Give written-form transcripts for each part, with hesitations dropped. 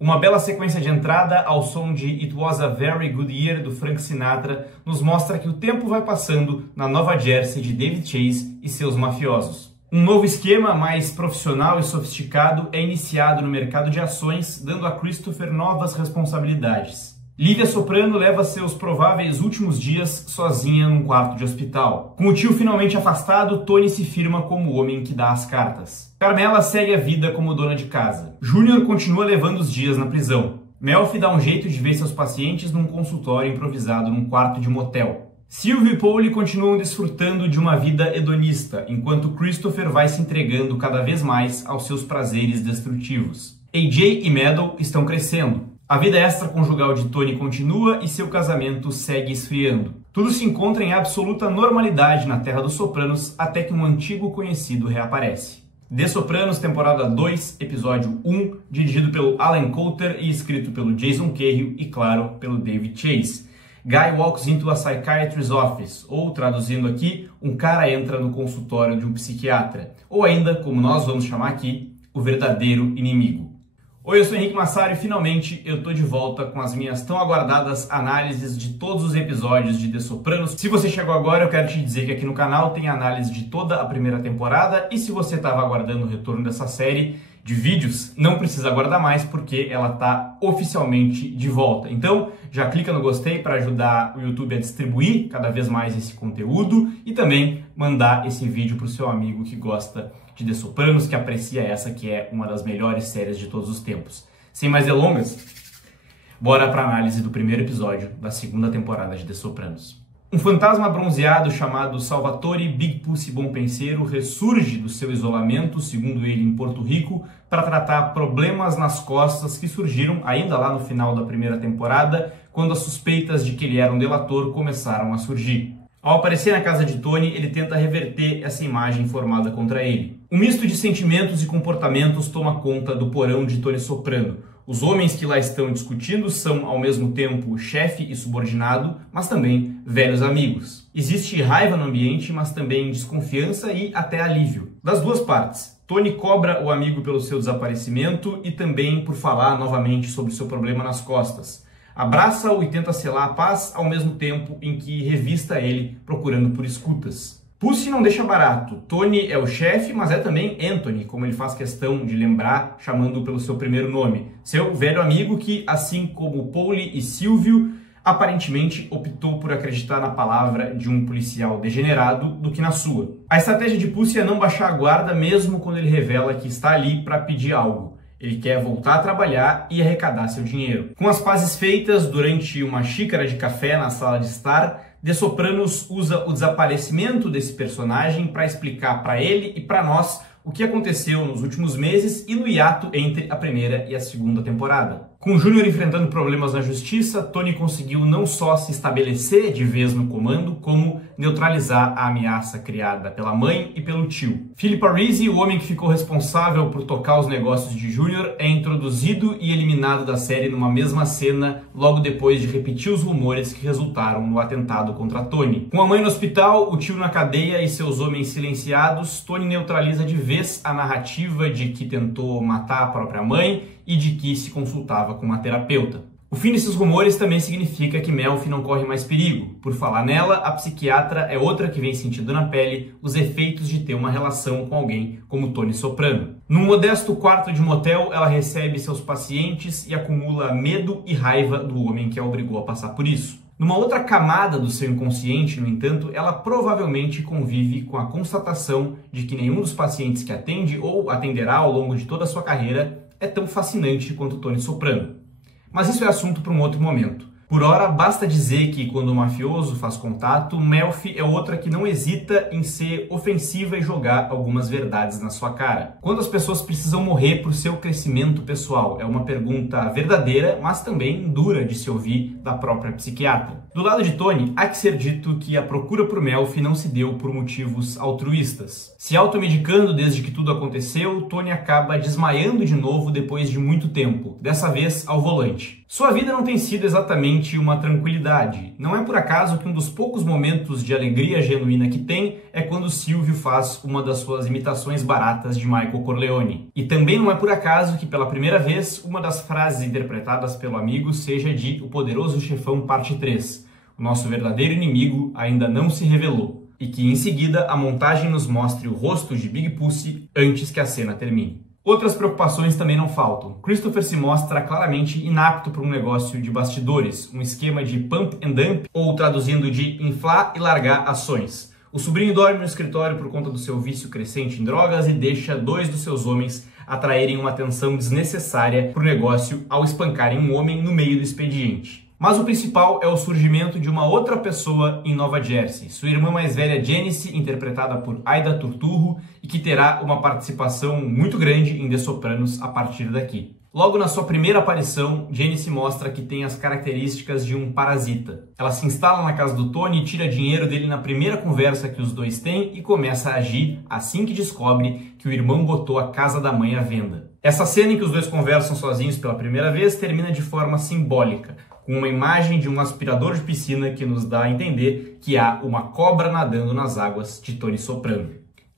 Uma bela sequência de entrada ao som de It Was a Very Good Year do Frank Sinatra nos mostra que o tempo vai passando na Nova Jersey de David Chase e seus mafiosos. Um novo esquema mais profissional e sofisticado é iniciado no mercado de ações, dando a Christopher novas responsabilidades. Lívia Soprano leva seus prováveis últimos dias sozinha num quarto de hospital. Com o tio finalmente afastado, Tony se firma como o homem que dá as cartas. Carmela segue a vida como dona de casa. Júnior continua levando os dias na prisão. Melfi dá um jeito de ver seus pacientes num consultório improvisado num quarto de motel. Silvio e Paulie continuam desfrutando de uma vida hedonista, enquanto Christopher vai se entregando cada vez mais aos seus prazeres destrutivos. AJ e Meadow estão crescendo. A vida extraconjugal de Tony continua e seu casamento segue esfriando. Tudo se encontra em absoluta normalidade na Terra dos Sopranos até que um antigo conhecido reaparece. The Sopranos, temporada 2, episódio 1, dirigido pelo Alan Coulter e escrito pelo Jason Cahill e, claro, pelo David Chase. Guy walks into a psychiatrist's office, ou, traduzindo aqui, um cara entra no consultório de um psiquiatra. Ou ainda, como nós vamos chamar aqui, o verdadeiro inimigo. Oi, eu sou Henrique Massaro e finalmente eu tô de volta com as minhas tão aguardadas análises de todos os episódios de The Sopranos. Se você chegou agora, eu quero te dizer que aqui no canal tem análise de toda a primeira temporada e se você estava aguardando o retorno dessa série de vídeos, não precisa aguardar mais porque ela tá oficialmente de volta. Então, já clica no gostei para ajudar o YouTube a distribuir cada vez mais esse conteúdo e também mandar esse vídeo para o seu amigo que gosta de The Sopranos, que aprecia essa que é uma das melhores séries de todos os tempos. Sem mais delongas, bora para a análise do primeiro episódio da segunda temporada de The Sopranos. Um fantasma bronzeado chamado Salvatore Big Pussy Bonpenseiro ressurge do seu isolamento, segundo ele, em Porto Rico, para tratar problemas nas costas que surgiram ainda lá no final da primeira temporada, quando as suspeitas de que ele era um delator começaram a surgir. Ao aparecer na casa de Tony, ele tenta reverter essa imagem formada contra ele. Um misto de sentimentos e comportamentos toma conta do porão de Tony Soprano. Os homens que lá estão discutindo são, ao mesmo tempo, chefe e subordinado, mas também velhos amigos. Existe raiva no ambiente, mas também desconfiança e até alívio. Das duas partes. Tony cobra o amigo pelo seu desaparecimento e também por falar novamente sobre seu problema nas costas. Abraça-o e tenta selar a paz ao mesmo tempo em que revista ele procurando por escutas. Pussy não deixa barato. Tony é o chefe, mas é também Anthony, como ele faz questão de lembrar, chamando-o pelo seu primeiro nome. Seu velho amigo que, assim como Paulie e Silvio, aparentemente optou por acreditar na palavra de um policial degenerado do que na sua. A estratégia de Pussy é não baixar a guarda mesmo quando ele revela que está ali para pedir algo. Ele quer voltar a trabalhar e arrecadar seu dinheiro. Com as pazes feitas durante uma xícara de café na sala de estar, The Sopranos usa o desaparecimento desse personagem para explicar para ele e para nós o que aconteceu nos últimos meses e no hiato entre a primeira e a segunda temporada. Com Júnior enfrentando problemas na justiça, Tony conseguiu não só se estabelecer de vez no comando, como neutralizar a ameaça criada pela mãe e pelo tio. Philippa Reese, o homem que ficou responsável por tocar os negócios de Júnior, é introduzido e eliminado da série numa mesma cena, logo depois de repetir os rumores que resultaram no atentado contra Tony. Com a mãe no hospital, o tio na cadeia e seus homens silenciados, Tony neutraliza de vez a narrativa de que tentou matar a própria mãe e de que se consultava com uma terapeuta. O fim desses rumores também significa que Melfi não corre mais perigo. Por falar nela, a psiquiatra é outra que vem sentindo na pele os efeitos de ter uma relação com alguém como Tony Soprano. Num modesto quarto de motel, ela recebe seus pacientes e acumula medo e raiva do homem que a obrigou a passar por isso. Numa outra camada do seu inconsciente, no entanto, ela provavelmente convive com a constatação de que nenhum dos pacientes que atende ou atenderá ao longo de toda a sua carreira é tão fascinante quanto Tony Soprano. Mas isso é assunto para um outro momento. Por ora, basta dizer que quando o mafioso faz contato, Melfi é outra que não hesita em ser ofensiva e jogar algumas verdades na sua cara. Quando as pessoas precisam morrer por seu crescimento pessoal? É uma pergunta verdadeira, mas também dura de se ouvir da própria psiquiatra. Do lado de Tony, há que ser dito que a procura por Melfi não se deu por motivos altruístas. Se automedicando desde que tudo aconteceu, Tony acaba desmaiando de novo depois de muito tempo, dessa vez ao volante. Sua vida não tem sido exatamente simplesmente uma tranquilidade. Não é por acaso que um dos poucos momentos de alegria genuína que tem é quando Silvio faz uma das suas imitações baratas de Michael Corleone. E também não é por acaso que pela primeira vez uma das frases interpretadas pelo amigo seja de O Poderoso Chefão Parte 3. O nosso verdadeiro inimigo ainda não se revelou. E que em seguida a montagem nos mostre o rosto de Big Pussy antes que a cena termine. Outras preocupações também não faltam. Christopher se mostra claramente inapto para um negócio de bastidores, um esquema de pump and dump, ou traduzindo de inflar e largar ações. O sobrinho dorme no escritório por conta do seu vício crescente em drogas e deixa 2 dos seus homens atraírem uma atenção desnecessária para o negócio ao espancarem um homem no meio do expediente. Mas o principal é o surgimento de uma outra pessoa em Nova Jersey, sua irmã mais velha Janice, interpretada por Aida Turturro, e que terá uma participação muito grande em The Sopranos a partir daqui. Logo na sua primeira aparição, Janice mostra que tem as características de um parasita. Ela se instala na casa do Tony, tira dinheiro dele na primeira conversa que os dois têm e começa a agir assim que descobre que o irmão botou a casa da mãe à venda. Essa cena em que os dois conversam sozinhos pela primeira vez termina de forma simbólica, com uma imagem de um aspirador de piscina que nos dá a entender que há uma cobra nadando nas águas de Tony Soprano.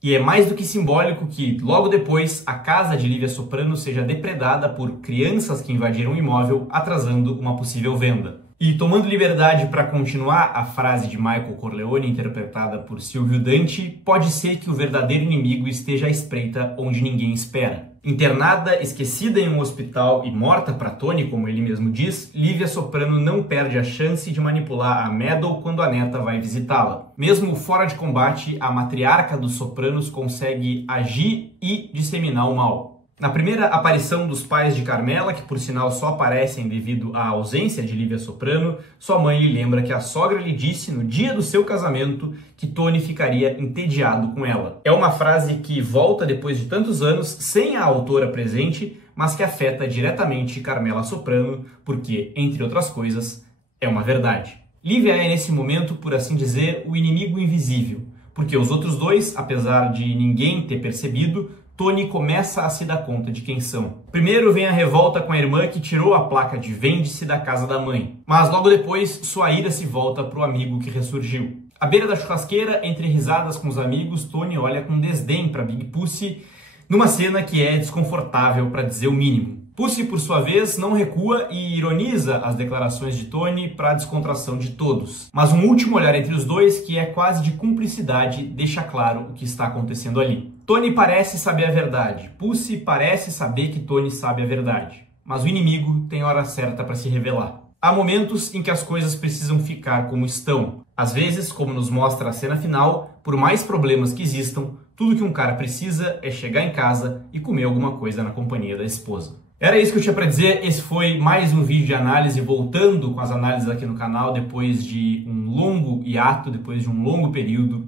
E é mais do que simbólico que, logo depois, a casa de Lívia Soprano seja depredada por crianças que invadiram o imóvel, atrasando uma possível venda. E tomando liberdade para continuar a frase de Michael Corleone, interpretada por Silvio Dante, pode ser que o verdadeiro inimigo esteja à espreita onde ninguém espera. Internada, esquecida em um hospital e morta para Tony, como ele mesmo diz, Lívia Soprano não perde a chance de manipular a Meadow quando a neta vai visitá-la. Mesmo fora de combate, a matriarca dos Sopranos consegue agir e disseminar o mal. Na primeira aparição dos pais de Carmela, que por sinal só aparecem devido à ausência de Lívia Soprano, sua mãe lhe lembra que a sogra lhe disse no dia do seu casamento que Tony ficaria entediado com ela. É uma frase que volta depois de tantos anos, sem a autora presente, mas que afeta diretamente Carmela Soprano, porque, entre outras coisas, é uma verdade. Lívia é, nesse momento, por assim dizer, o inimigo invisível, porque os outros dois, apesar de ninguém ter percebido, Tony começa a se dar conta de quem são. Primeiro vem a revolta com a irmã que tirou a placa de vende-se da casa da mãe. Mas logo depois, sua ira se volta para o amigo que ressurgiu. À beira da churrasqueira, entre risadas com os amigos, Tony olha com desdém para Big Pussy, numa cena que é desconfortável para dizer o mínimo. Pussy, por sua vez, não recua e ironiza as declarações de Tony para a descontração de todos. Mas um último olhar entre os dois, que é quase de cumplicidade, deixa claro o que está acontecendo ali. Tony parece saber a verdade, Pussy parece saber que Tony sabe a verdade. Mas o inimigo tem hora certa para se revelar. Há momentos em que as coisas precisam ficar como estão. Às vezes, como nos mostra a cena final, por mais problemas que existam, tudo que um cara precisa é chegar em casa e comer alguma coisa na companhia da esposa. Era isso que eu tinha para dizer, esse foi mais um vídeo de análise, voltando com as análises aqui no canal, depois de um longo hiato, depois de um longo período.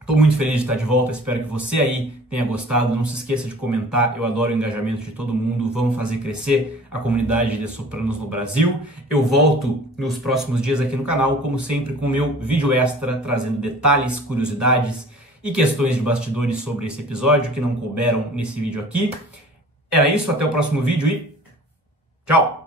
Estou muito feliz de estar de volta, espero que você aí tenha gostado, não se esqueça de comentar, eu adoro o engajamento de todo mundo, vamos fazer crescer a comunidade de Sopranos no Brasil. Eu volto nos próximos dias aqui no canal, como sempre, com o meu vídeo extra, trazendo detalhes, curiosidades e questões de bastidores sobre esse episódio que não couberam nesse vídeo aqui. Era isso, até o próximo vídeo e tchau!